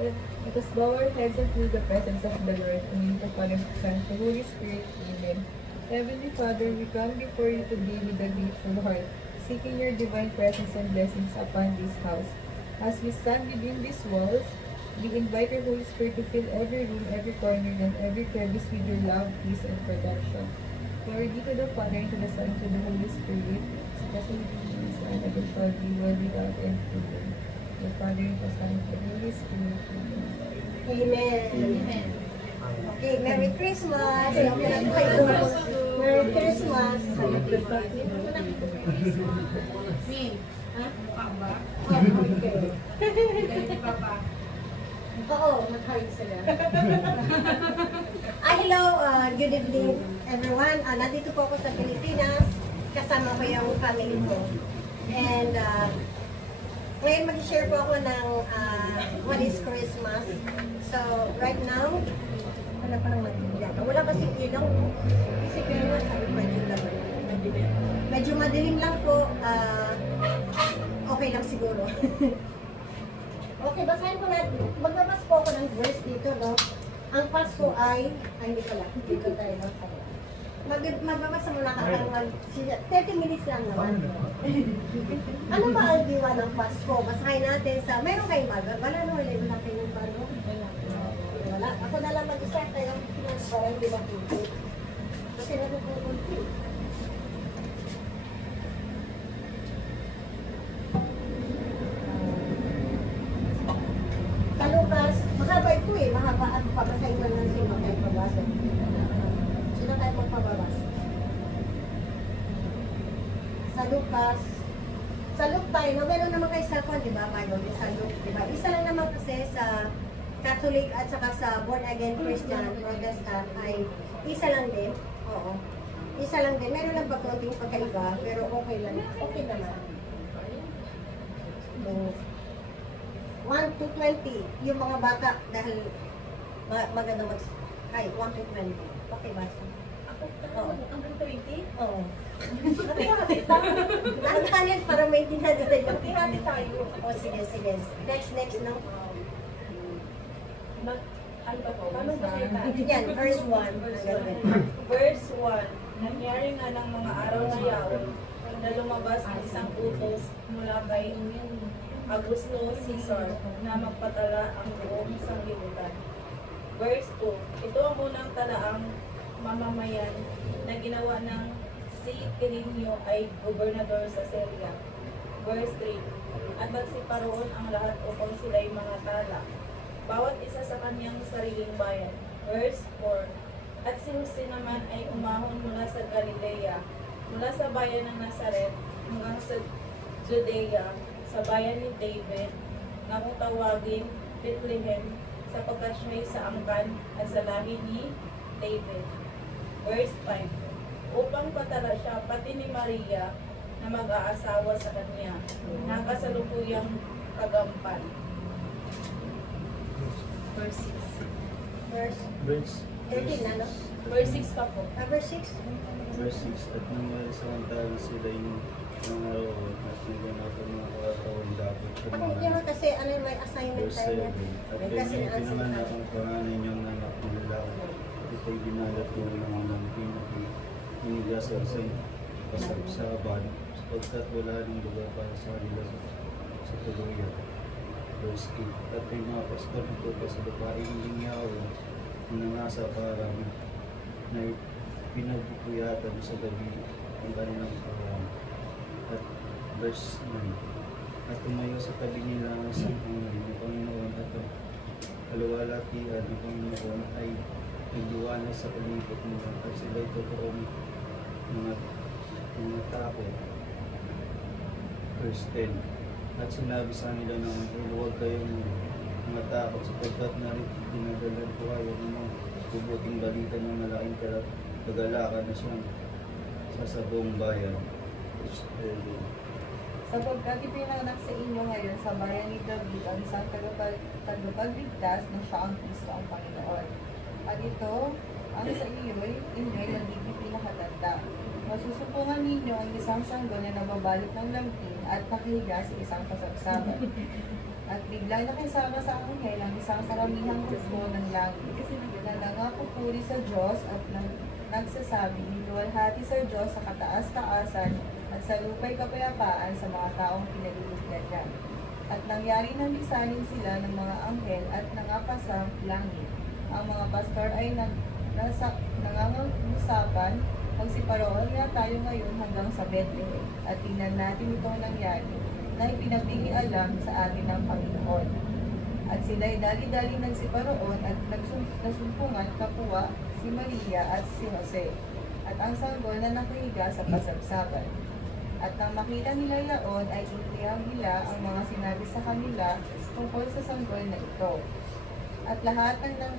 Let us bow our heads and feel the presence of the Lord, and in the Father, Son, the Holy Spirit. Amen. Heavenly Father, we come before you today with a grateful heart, seeking your divine presence and blessings upon this house. As we stand within these walls, we invite your Holy Spirit to fill every room, every corner, and every crevice with your love, peace, and protection. Glory be to the Father, and to the Son, and to the Holy Spirit, as it is and as it shall be, world without end. Amen. The Father, and the Son, and the Holy Spirit. Amen. Amen. Okay, Merry Christmas! Merry Christmas! Me? Ha? Papa? Okay. Papa? Oo, mag-hug sila. Hello, good evening everyone. Nandito po ako sa Pilipinas. Kasama ko yung family ko. And ngayon mag-share po ako ng what is Christmas. So, right now, wala pa nang magbibilang. Wala kasi ilaw. Kasi kaya nga, sabi medyo laman. Medyo madilim lang po. Okay lang siguro. Okay, basahin ko na. Magbabas po ako ng verse dito, no? Ang Pasko ay hindi pala. Dito tayo magsabi. Magbabasa muna ka ng 30 minutes lang naman. Ano ba ang diwa ng Pasko? Basahin natin sa, mayroon kayong baga? Wala na wala yung natin yung bago? Wala. Ako na lang mag-start tayo. Para hindi makunti. Kasi natutukunti. Sa Lucas, mahaba ito eh. Mahaba at pabasahin ko lang sino kayo pabasa. Sino kayo magpababasa? Sa Lucas, sa Luke tayo, no? Meron naman kayo cellphone, di ba? Bible, sa Luke, di ba? Isa lang naman kasi sa Catholic at saka sa born again Christian, Protestant ay isa lang din. Oo. Isa lang din. Meron lang pagkaunting pagkaiba, pero okay lang. Okay naman. So, 1 to 20, yung mga bata, dahil maganda mag... Ay, 1 to 20. Okay ba? Oo. Ang 20? Oo. Hati-hati para maintindihan nila yung... Hati-hati tayo. O, sige, sige. Next, no? Ano ba po? Paano ba siya? Yan, verse 1. Verse 1. Nangyari nga ng mga araw na yaon na lumabas ang isang utos mula kay Augusto Caesar na magpatala ang buong sanglibutan. Verse 2. Ito ang unang talaang mamamayan na ginawa ng si Quirinio ay gobernador sa Syria. Verse 3. At nagsiparoon ang lahat upang sila'y mga tala, bawat isa sa kanyang sariling bayan. Verse 4. At si Jose naman ay umahon mula sa Galilea, mula sa bayan ng Nazaret hanggang sa Judea, sa bayan ni David, na kung tawagin Bethlehem, sapagkat siya'y sa angkan at sa lahi ni David. Verse 5. Upang patala siya pati ni Maria na mag-aasawa sa kanya, na kasalukuyang kagampan. Verse 6. Verse 13 na, no? Verse 6 pa po. Verse 6? Verse 6. At nangyari sa kantala sila yung mga roon at naganapan mga katawan dapat sa Ako, mga yun kasi ano may assignment verse tayo 7. niya. At Kasi ganyan na-answer pinanganak tayo. ang panganay niyang anak ng lalaki. At ito'y binalat ko ng mga pinigasal sa kasabsaban sapagkat wala nang lugar para sa kanila sa tuluyan. Verse 8. At may mga pastor nito sa babaeng lingyawan na nangasa para na pinagpupuyatan sa gabi ang kanilang kawan. At verse 9. At tumayo sa tabi nila ang isang anghel ng Panginoon at ang kaluwalhatian ng Panginoon ay nagdiwanag sa palibot nila at sila'y totoong mga tao. Verse 10. At sinabi sa nila ng anghel, huwag kayong mga tao sapagkat dinadala ko kayo ng mga bubuting balita ng malaking kagalakan na siyang sasabong bayan. Verse 11. Sapagkat ipinanganak sa inyo ngayon sa bayan ni David ang isang tagapagligtas na siya ang Kristo ang Panginoon. At ito, ang sa inyo'y magiging pinakatanda. Masusupungan ninyo ang isang sanggol na nababalot ng lampin at nakahiga sa isang kasagsaban. At biglang nakisama sa anghel ang isang karamihang hukbo ng langit na nangapupuri sa Diyos at nagsasabi, "Luwalhati sa Diyos sa kataas-taasan at sa lupa'y kapayapaan sa mga taong pinalulugdan niya." At nangyari na lisanin sila ng mga anghel at nangapa sa langit. Ang mga pastor ay nangangamusapan, "Magsiparoon nga tayo ngayon hanggang sa Bethlehem at tingnan natin itong nangyari na ipinagbigay alam sa atin ng Panginoon." At sila'y dali-dali nagsiparoon at nasumpungan kapuwa si Maria at si Jose at ang sanggol na nakahiga sa kasabsaban. At nang makita nila yaon ay iniyang nila ang mga sinabi sa kanila tungkol sa sanggol na ito. At lahat ng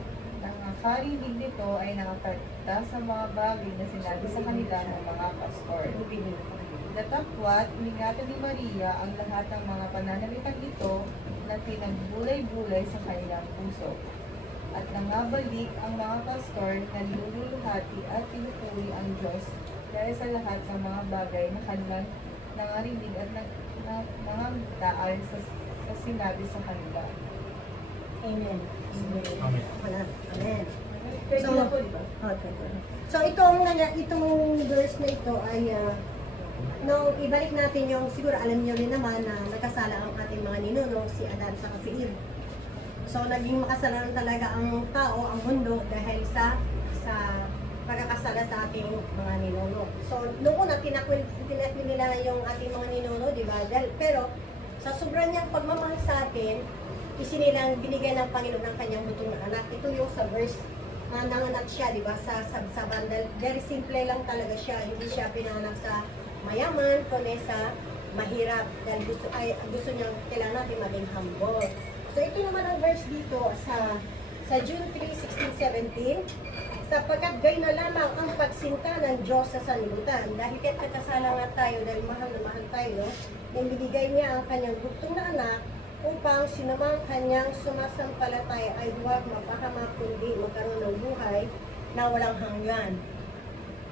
nakarinig nito ay nakakita sa mga bagay na sinabi sa kanila ng mga pastor. Datapwat, iningatan ni Maria ang lahat ng mga pananalitang ito na pinagbulay-bulay sa kanilang puso. At nangabalik ang mga pastor na niluluhati at pinupuri ang Diyos dahil sa lahat ng mga bagay na kanilang nangarinig at nangamtaan sa sinabi sa kanila. Amen. Amen. Wala. Amen. Pwede So, na po, di ba? So itong verse na ito ay nung ibalik natin yung, siguro alam niyo rin naman na nagkasala ang ating mga ninuno, si Adan sa si Eve. So naging makasalanan talaga ang tao, ang mundo dahil sa pagkakasala sa ating mga ninuno. So noong una tinakwil nila yung ating mga ninuno, di ba? Pero sa sobrang niyang pagmamahal sa atin, isinilang binigay ng Panginoon ng kanyang butong na anak. Ito yung sa verse na nanganak siya, di ba? Sa bandal. Very simple lang talaga siya. Hindi siya pinanganak sa mayaman, kundi sa mahirap. Dahil gusto niya, kailangan natin maging humble. So ito naman ang verse dito sa June 3, 16, 17. Sapagkat gayon na lamang ang pagsinta ng Diyos sa sanlibutan. Dahil kahit nagkasala nga tayo, dahil mahal na mahal tayo, yung binigay niya ang kanyang butong na anak upang sinumang kanyang sumasampalataya ay huwag mapahamak kundi magkaroon ng buhay na walang hanggan.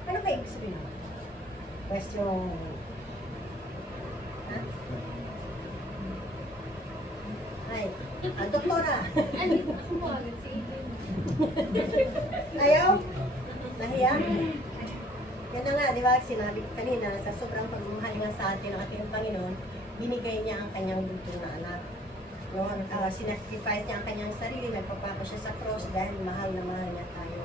Ano kayo ibig sabihin? Question. Ha? Ay, doktora. Ayaw? Nahiya? Yan na nga, di ba? Sinabi kanina, sa sobrang pagmamahal nga sa atin ng ating Panginoon, binigay niya ang kanyang butong na anak. No? Sinacrifice niya ang kanyang sarili, nagpapako siya sa cross dahil mahal na mahal niya tayo.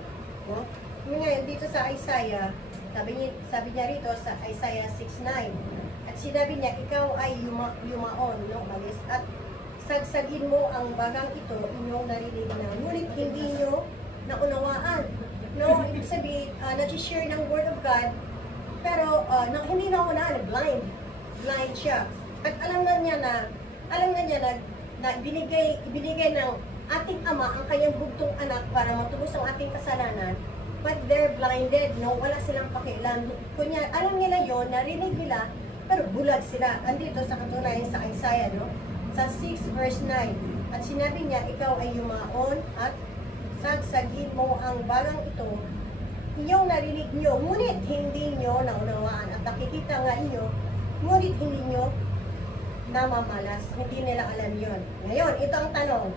No? Ngayon, dito sa Isaiah, sabi niya rito sa Isaiah 6:9, at sinabi niya, ikaw ay yumaon, no? Umalis, at sagsagin mo ang bagang ito, inyong narinig na, ngunit hindi nyo naunawaan. No? Ibig sabihin, nag-share ng Word of God, pero hindi naunawaan, blind siya. At alam na niya na ibinigay ng ating Ama ang kanyang bugtong anak para matubos ang ating kasalanan, but they're blinded, no? Wala silang pakialam. Kunya, alam nila yon, narinig nila, pero bulag sila. Andito sa katunayan sa Isaiah, no? Sa 6 verse 9, at sinabi niya, ikaw ay yumaon at sagsagin mo ang bagang ito, inyong narinig nyo, ngunit hindi nyo naunawaan, at nakikita nga inyo, ngunit hindi nyo namamalas, hindi nila alam yon. Ngayon, ito ang tanong.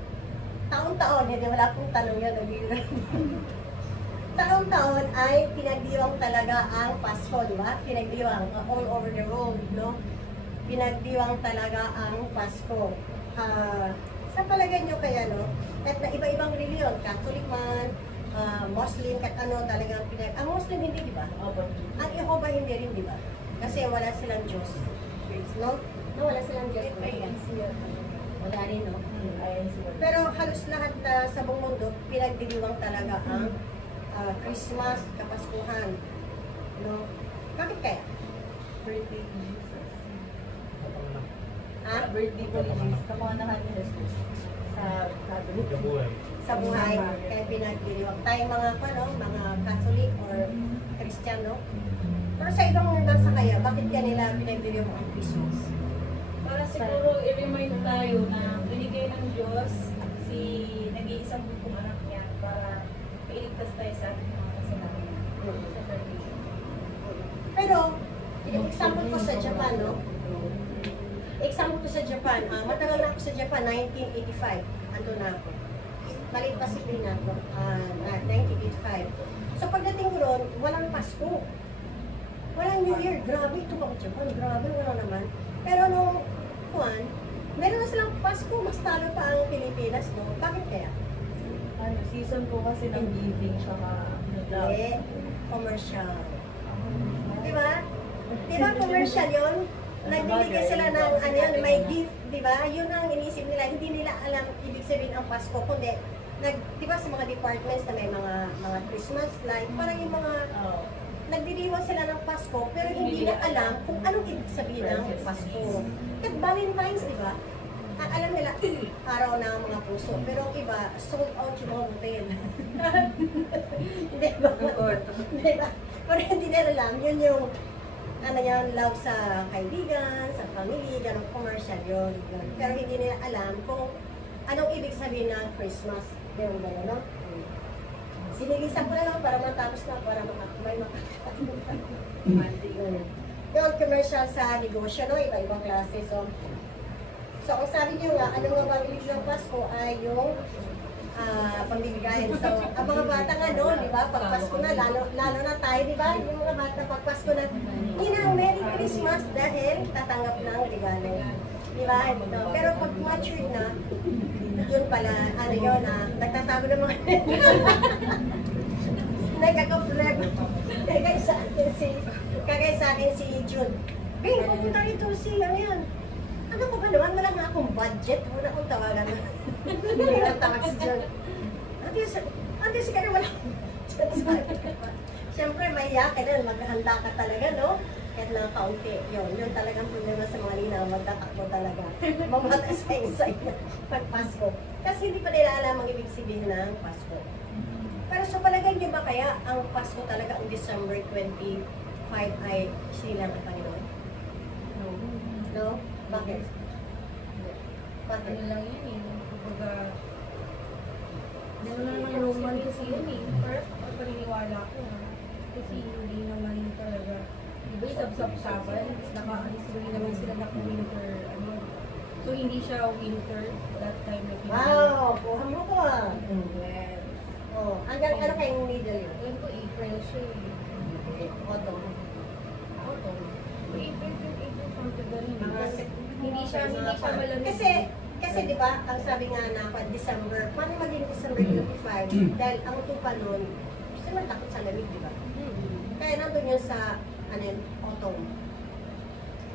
Taon-taon, hindi wala pong tanong yan, taon-taon ay pinagdiwang talaga ang Pasko, di ba? Pinagdiwang all over the world, no? Pinagdiwang talaga ang Pasko. Sa palagay nyo kaya, no? At na iba-ibang reliyon, Catholic man, Muslim, kat ano talagang ang Muslim hindi, di ba? Ang Jehovah hindi rin, di ba? Kasi wala silang Diyos. No? No, wala silang Diyos. Wala rin, no? Pero halos lahat sa buong mundo, pinagdiriwang talaga ang Christmas, Kapaskuhan. No? Bakit kaya? Birthday ni Jesus. Ha? Birthday po ni Jesus. Kamanahan ni Jesus sa Catholic. Sa buhay. Kaya pinagdiriwang. Tayo mga Catholic or Christian, no? Pero sa ibang bansa kaya, bakit kanila pinagdiriwang ang Christmas? Para siguro i-remind tayo na binigay ng Diyos si nag-iisang butong anak niya para iligtas tayo sa ating mga kasalanan. Sa perdition. Pero, yung example ko sa Japan, no? Example ko sa Japan, matagal na ako sa Japan, 1985. Ando na ako. Maliit pa si Pina ako, 1985. So pagdating ko ron, walang Pasko. Walang New Year. Grabe, ito ako Japan. Grabe, wala naman. Pero nung kuwan, meron na silang Pasko. Mas talo pa ang Pilipinas, no? Bakit kaya? Ano, season po kasi ng giving, saka love. Eh, commercial. Diba? Diba commercial yun? Nagbibigay sila ng ano yun, may gift, diba? Yun ang inisip nila. Hindi nila alam ibig sabihin ang Pasko. Kundi, diba sa mga departments na may mga Christmas light, parang yung mga nagdiriwang sila ng Pasko, pero hindi nila alam kung anong ibig sabihin ng Pasko. At Valentine's, diba? Alam nila, araw ng mga puso. Pero ang iba, sold out yung mga hotel. Diba? Diba? Pero hindi nila alam, yun yung ano yan, love sa kaibigan, sa family, ganong commercial yun. Pero hindi nila alam kung anong ibig sabihin ng Christmas. Ganun gano'n, no? Sinilisan ko na lang para matapos na, para may makakalimutan. Yung commercial sa negosyo, no? Iba-ibang klase. So, ang sabi niyo nga, ano nga bang ibig ng Pasko ay yung pambibigayan. So, ang mga bata nga doon, di ba? Pag Pasko na, lalo na tayo, di ba? Yung mga bata, pag Pasko na, hinang Merry Christmas dahil tatanggap ng regalo. Di ba? Pero pag matured na, yun pala, ano yun, nagtatago ng mga nagkakaproblema. Kagaya sa akin si June. Bing, pupunta rito si, ano yan? Ano ko ba naman? Wala nga akong budget. Wala akong tawagan. Hindi lang tawag si June. Ate, si Kaya wala akong budget. Siyempre, mahiya ka na. Maghahanda ka talaga, no? Kahit lang kaunti. Yun talagang problema sa mga linaw. Magtatakbo talaga. Mamata sa inside pag Pasko. Kasi hindi pa nila alam ang ibig sabihin ng Pasko. Pero sa palagay niyo ba kaya ang Pasko talaga ang December 25 ay sinilang ng Panginoon? No? Bakit? Bakit? Ano lang yun eh. Kumbaga, ano naman Roman kasi yun eh. Pero paniniwala ko kasi hindi naman talaga, diba yung sabsab-saban, nakaalis rin naman sila winter, ano. So hindi siya winter that time na Wow! Kuha mo ko ah! Well, Hanggang ano kayong middle yun? yun po April siya eh. Autumn. Autumn. April something ganun. Hindi siya malamig. Kasi di ba, ang sabi nga na December, paano maging December 25? Dahil ang tupa nun, gusto naman takot sa lamig, di ba? Kaya nandun yun sa, autumn.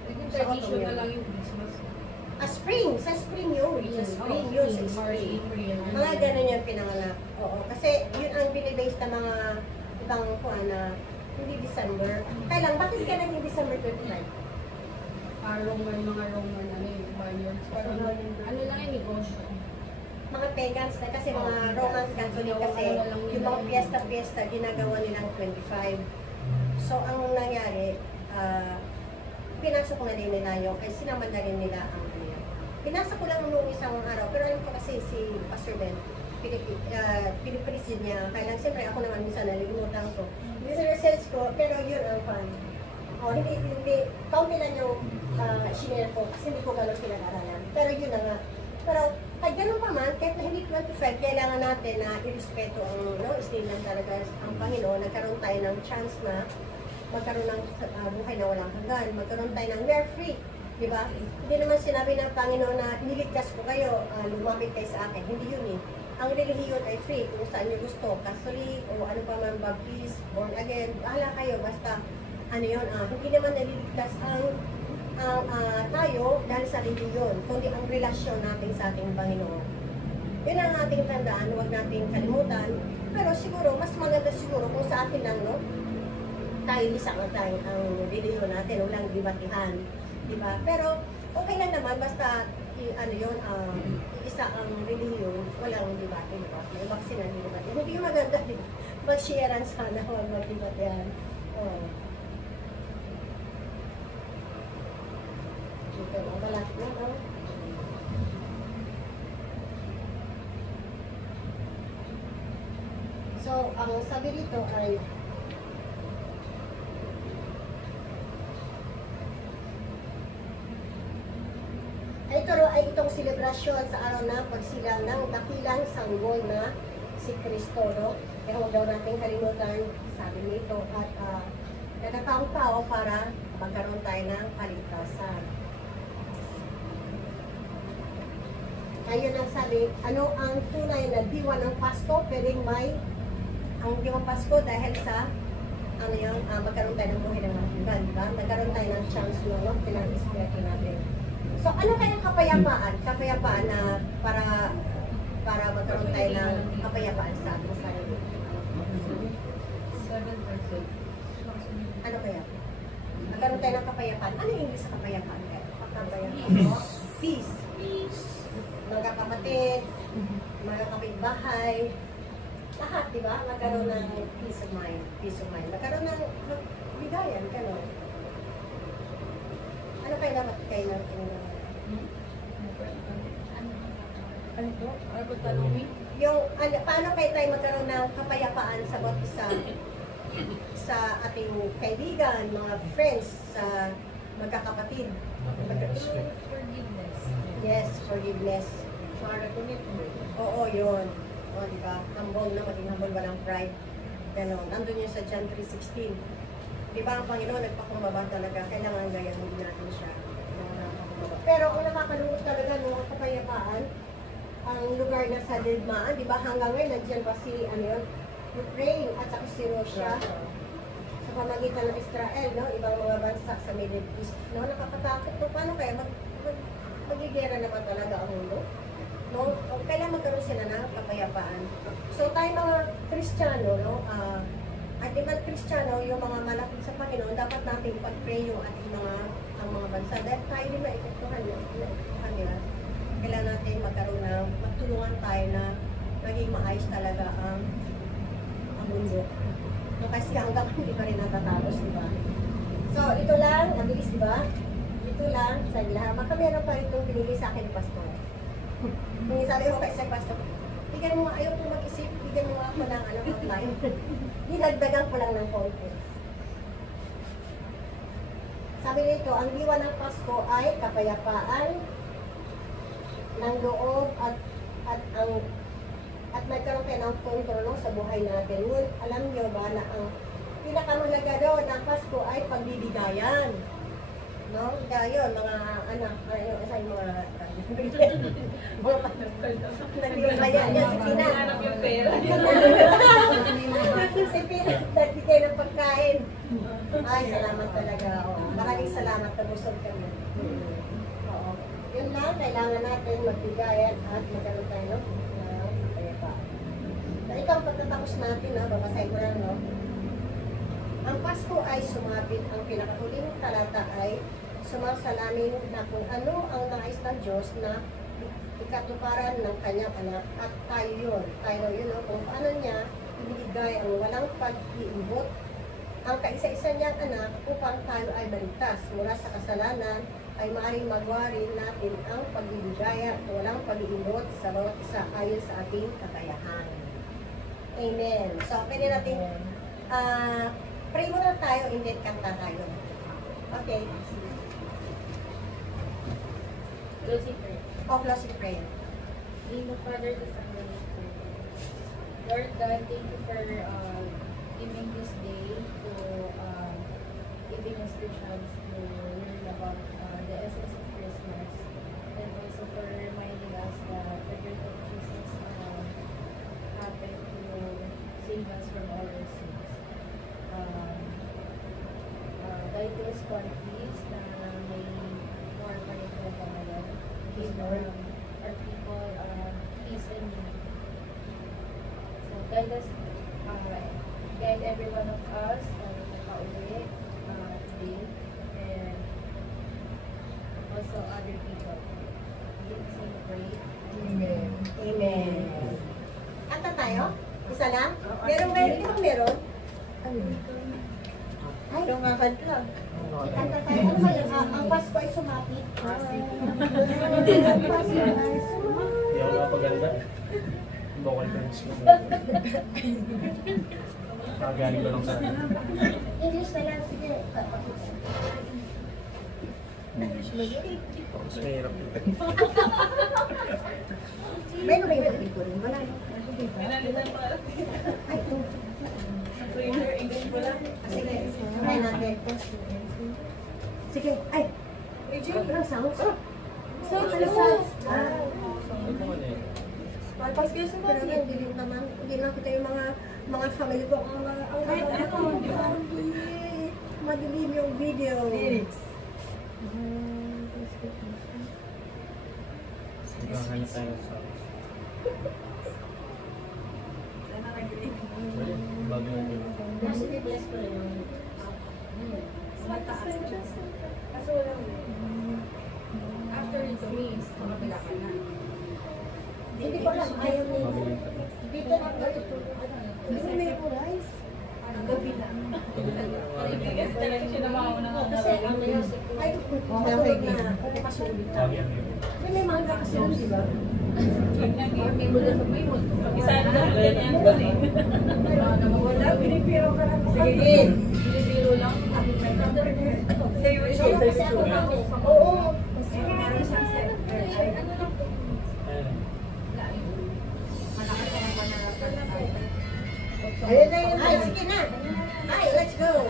Yung tradition na lang yung Christmas. Spring! Sa spring yun. Sa spring yun, sa spring. Mga ganun yung pinanganak. Oo. Kasi yun ang binibase ng mga ibang kuha na hindi December. Kaya lang, bakit ka naging December 25? Mga Roman, yung Spaniards. Parang, ano lang yung negosyo. Mga pagans na kasi mga Roman Catholic kasi yung mga piyesta-piyesta ginagawa nilang 25. So, ang nangyari, pinasok na din nila yung, ay sinama na rin nila ang pinasa ko lang noong isang araw, pero alam ko kasi si Pastor Ben, pinipresid niya. Kaya lang, siyempre ako naman minsan nalilimutan ko. Research ko, pero yun ang fun. Hindi, kaunti lang yung shinare ko kasi hindi ko gano'n pinag-aralan. Pero yun na nga. Pero kahit gano'n pa man, kahit na hindi 25, kailangan natin na irespeto ang statement talaga ang Panginoon. Nagkaroon tayo ng chance na magkaroon ng buhay na walang hanggan. Magkaroon tayo ng we're free. Diba? Hindi naman sinabi ng Panginoon na niligtas ko kayo, lumapit kayo sa akin. Hindi yun eh. Ang relihiyon ay free kung saan nyo gusto. Catholic o ano pa man, Baptist, born again, bahala kayo. Basta, ano yun, hindi naman naliligtas ang tayo dahil sa relihiyon, kundi ang relasyon natin sa ating Panginoon. Yun ang ating tandaan, huwag nating kalimutan. Pero siguro, mas maganda siguro kung sa atin lang, no? Tayo isang tayo ang relihiyon natin, walang dibatihan. Diba? Pero okay lang naman basta isa ang relihiyon, walang debate, diba? May vaccine ang debate. Hindi yung maganda, diba? Mag-sharean sana, huwag mag-debate yan. Ito, mabalat na, no? So, ang sabi dito ay selebrasyon sa araw ng pagsilang ng dakilang sanggol na si Kristo, no? Kaya huwag daw natin kalimutan, sabi nito, at nagkataong tao para magkaroon tayo ng kaligtasan. Ayun ang sabi, ano ang tunay na diwa ng Pasko? Pwedeng may ang diwa ng Pasko dahil sa ano yung magkaroon tayo ng buhay ng hanggan, diba? Nagkaroon tayo ng chance no, pinag-espiritu natin. So ano kayang kapayapaan? Kapayapaan na para magkaroon tayo ng kapayapaan sa ating sarili. 7%. Ano kaya? Magkaroon tayo ng kapayapaan. Ano yung English sa kapayapaan? Kapayapaan. Peace. Mga kapatid, mga kapitbahay, lahat, di ba? Magkaroon ng peace of mind. Peace of mind. Magkaroon ng bigayan, gano'n. Ano kaya dapat kayo ng Ano to? Ano ko tanongin? yung paano kayo tayo magkaroon ng kapayapaan sa bawat isa sa ating kaibigan, mga friends, sa magkakapatid. Forgiveness. Yes, forgiveness. Para commitment. Oo, yun. O, di ba? Humble na, maging humble, walang pride. Ganon. Nandun yun sa John 3:16. Di ba ang Panginoon nagpakumbaba talaga? Kailangan gayan din natin siya. Kailangan nagpakumbaba. Pero ang nakakalungkot talaga nung kapayapaan, ang lugar na sa digmaan, di ba hanggang ngayon, nandiyan pa si, ano yun, Ukraine at saka si Russia. Sa pamagitan ng Israel, no? Ibang mga bansa sa Middle East. No? Nakakatakot. No? Paano kaya magigera naman talaga ang mundo? No? O, kailangan magkaroon sila ng kapayapaan. So tayo mga Kristiyano, no? At ibang Kristiyano, yung mga malapit sa Panginoon, dapat natin pag-pray yung ating ang mga bansa. Dahil tayo din maipagtuhan nila. Kailangan natin magtulungan tayo na maging maayos talaga ang mundo. No, kasi hanggang hindi pa rin natatapos, di ba? So, ito lang, nabilis, di ba? Ito lang, sa lahat. Meron pa rin itong pinili sa akin ni Pastor. Kung sabi ko kay sa Pastor, bigyan mo, ayaw ko mag-isip, bigyan mo ako ng outline. Dinagdagan ko lang ng konti. Sabi nito, ang diwa ng Pasko ay kapayapaan ng loob at nagkaroon tayo ng kontrol sa buhay natin. Ngunit alam niyo ba na ang pinakamahalaga doon ng Pasko ay pagbibigayan. No? Gayon, mga anak, nagbibigayan niya si Tina. Hanap yung pera. Si Tina, nagbigay ng pagkain. Ay, salamat talaga. Maraming salamat na busog kami. Oo. Yun lang, kailangan natin magbigayan at magkaroon tayo ng kapayapaan. So, ito ang pagtatapos natin, babasahin ko lang, no? Ang Pasko ay sumapit. Ang pinakahuling talata ay sumasalamin na kung ano ang nais ng Diyos na ikatuparan ng kanyang anak. At tayo yun, no? Kung paano niya ibigay ang walang pag-iimbot ang kaisa-isa niyang anak upang tayo ay maligtas mula sa kasalanan, ay maaaring magwari natin ang pagbibigaya at walang pag-iimbot sa bawat isa ayon sa ating kakayahan. Amen. So, pwede natin pray muna tayo, hindi kanta tayo. Okay. Closing prayer. Closing prayer. In the Father, the Son, and the Holy Spirit. Lord God, thank you for giving this day to giving us the chance to learn about the essence of Christmas, and also for reminding us that the birth of Jesus happened to save us from all our sins. Guide those countries na may more panito pa ngayon. Give our people peace and unity. So guide us, guide every one of us na nakauwi today, and also other people. In Jesus' name we pray. Amen. Amen. Kanta tayo? Isa lang? Meron ba? Di ba meron? Ano? Ay, kanta. Kanta tayo. Ano ba yun? Ang Pasko ay sumapit. Ang Pasko ay sumapit. Hindi ako nakapaganda. Vocal friends ko. Nakagaling ko lang sa akin. English na lang. Sige. Mas mahirap yun. Meron ba yung kapit ko rin? Wala. Pinalitan pa. Ay, ito. Printer, English pala. Sige, try natin. Sige, ay. Ano sounds? Sounds, sounds. Ito mo na eh. Palpas kayo sa Pero hindi naman, hindi nakita yung mga family ko. Madilim yung video. Magkakahanap tayo ng sounds. Bago lang yun. Kaso walang after the means, makabila ka na. Hindi ko alam, ayaw mo. Bago lang tayo. Dito na kayo. Hindi may rice. Gabi na. Kasi talaga siya na mauna ka Kasi ano yun, ay, matulog na. Pasulit na. May manga kasi yun, di ba? Isa na ganyan ko rin. Wala, pinipiro ka lang. Sige, pinipiro lang. Kasi ako lang. Oo. Meron siyang step. Ayun. Ayun na yun. Ay, sige na. Ay, let's go.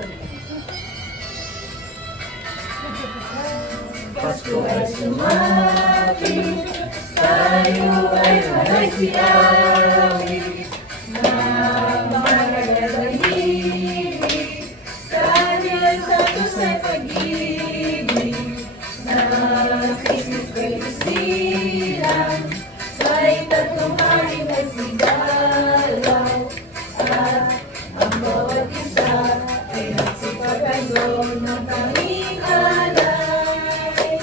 Pasko ay sumapit, tayo ay walay siyawit, nagmamagalahilig, dahil sa Diyos ay pag-ibig, nakikis ko'y isilang, kahit tatlong hari na sigalaw, at ang bawat isa ay nagsipagano ng tanging alay.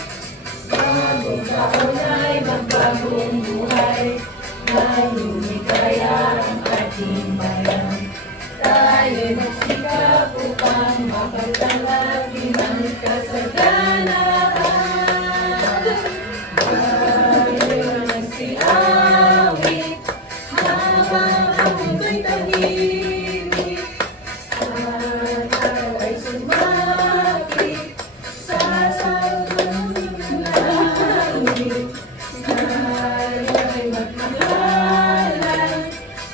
Bagong taon ay magbagong buhay, na lumikaya ang ating bayan. Tayo magsikap upang mapagtanggapin ang kasaganaan. Tayo nagsiawit habang ang mundo'y tahimik, at araw ay sumapit sa salong langit. Tayo ay magmahalan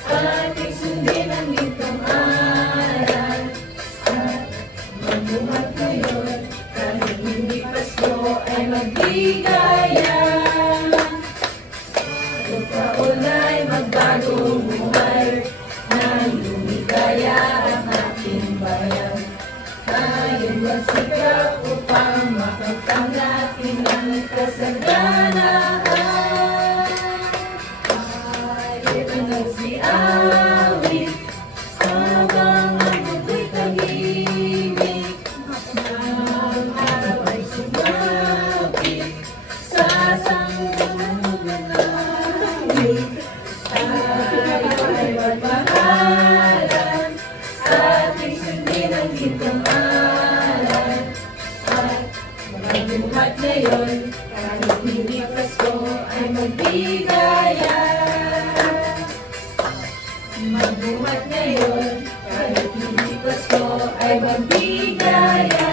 at isundin ang litong aral, at magbuhat ngayon kahit hindi Pasko ay magbigayan. Ang taon ay magbagong buhay, nang lumigaya ang ating bayan. Tayo'y magsikap upang mapagtang natin ang kasaganaan. Tayo'y nagsiawit habang ang mundo'y tahimik, ang araw ay sumapit sa sangguniang langit. Tayo ay magmahalan at isundin ang gintong aral, at magbuhat ngayon kahit hindi Pasko ay magbigayan. Magbuhat ngayon kahit hindi Pasko ay magbigayan.